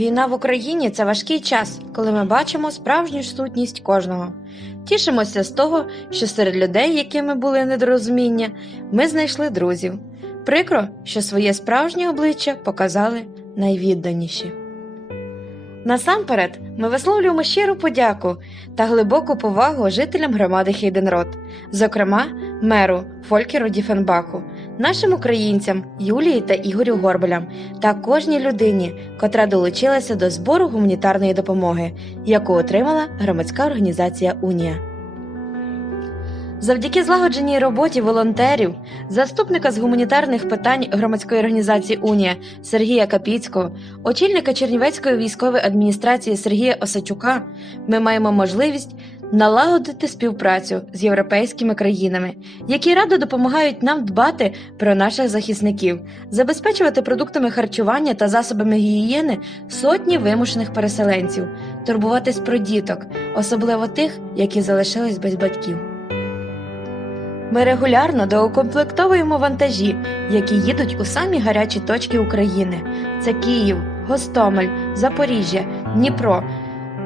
Війна в Україні це важкий час, коли ми бачимо справжню сутність кожного. Тішимося з того, що серед людей, якими були недорозуміння, ми знайшли друзів. Прикро, що своє справжнє обличчя показали найвідданіші. Насамперед, ми висловлюємо щиру подяку та глибоку повагу жителям громади Хейденрод, зокрема меру Фолькеру Діфенбаху, нашим українцям Юлії та Ігорю Горбелям та кожній людині, котра долучилася до збору гуманітарної допомоги, яку отримала громадська організація Унія. Завдяки злагодженій роботі волонтерів, заступника з гуманітарних питань громадської організації Унія Сергія Капіцького, очільника Чернівецької військової адміністрації Сергія Осачука, ми маємо можливість налагодити співпрацю з європейськими країнами, які радо допомагають нам дбати про наших захисників, забезпечувати продуктами харчування та засобами гігієни сотні вимушених переселенців, турбуватись про діток, особливо тих, які залишились без батьків. Ми регулярно доукомплектовуємо вантажі, які їдуть у самі гарячі точки України: це Київ, Гостомель, Запоріжжя, Дніпро,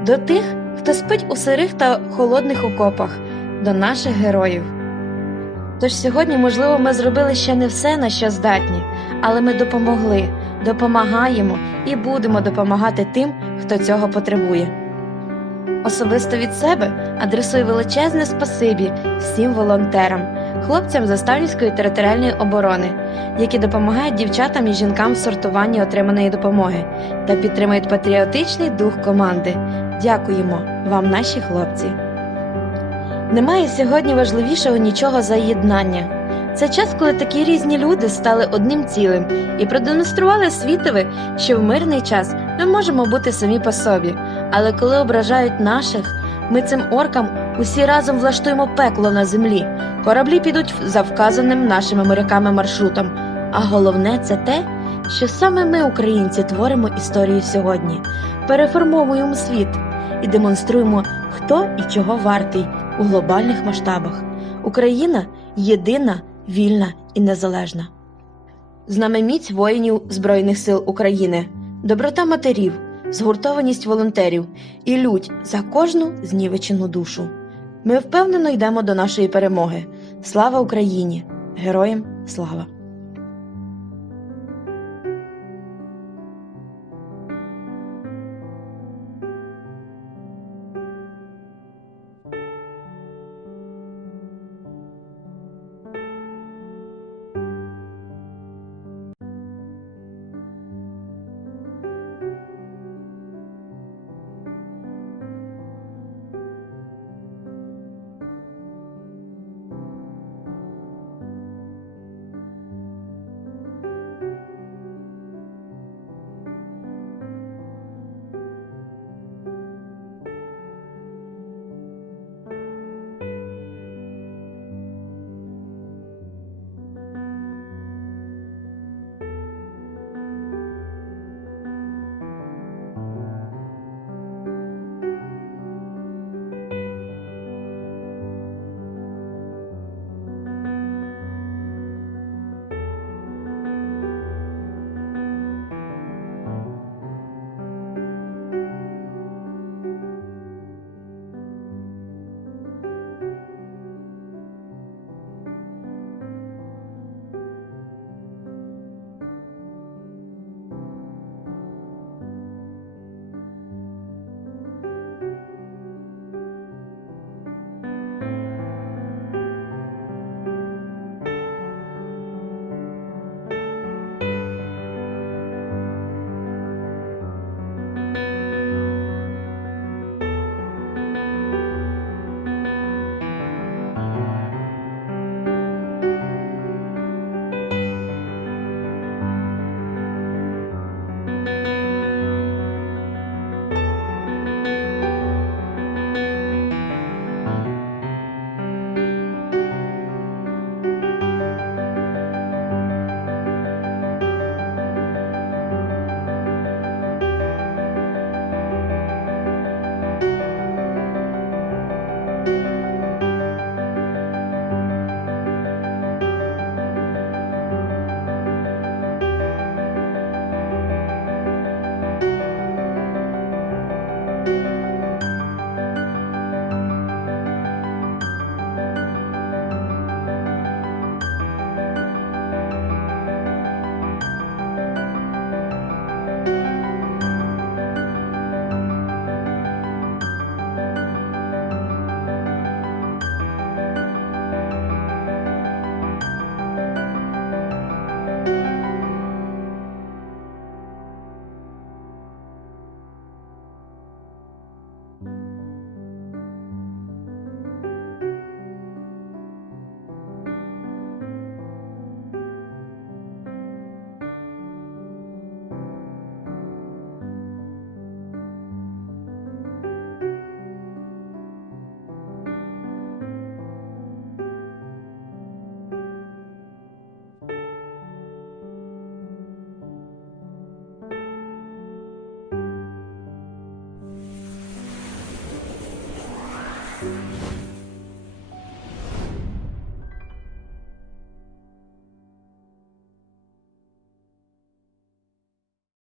до тих, хто спить у сирих та холодних окопах, до наших героїв. Тож сьогодні, можливо, ми зробили ще не все, на що здатні, але ми допомогли, допомагаємо і будемо допомагати тим, хто цього потребує. Особисто від себе адресую величезне спасибі всім волонтерам, хлопцям Заставнівської територіальної оборони, які допомагають дівчатам і жінкам в сортуванні отриманої допомоги та підтримують патріотичний дух команди. Дякуємо вам, наші хлопці. Немає сьогодні важливішого нічого за єднання. Це час, коли такі різні люди стали одним цілим і продемонстрували світові, що в мирний час ми можемо бути самі по собі, але коли ображають наших, ми цим оркам усі разом влаштуємо пекло на землі. Кораблі підуть за вказаним нашими моряками маршрутом. А головне це те, що саме ми, українці, творимо історію сьогодні, переформовуємо світ і демонструємо, хто і чого вартий у глобальних масштабах. Україна єдина, вільна і незалежна. З нами міць воїнів Збройних сил України, доброта матерів, згуртованість волонтерів і лють за кожну знівечену душу. Ми впевнено йдемо до нашої перемоги. Слава Україні! Героям слава!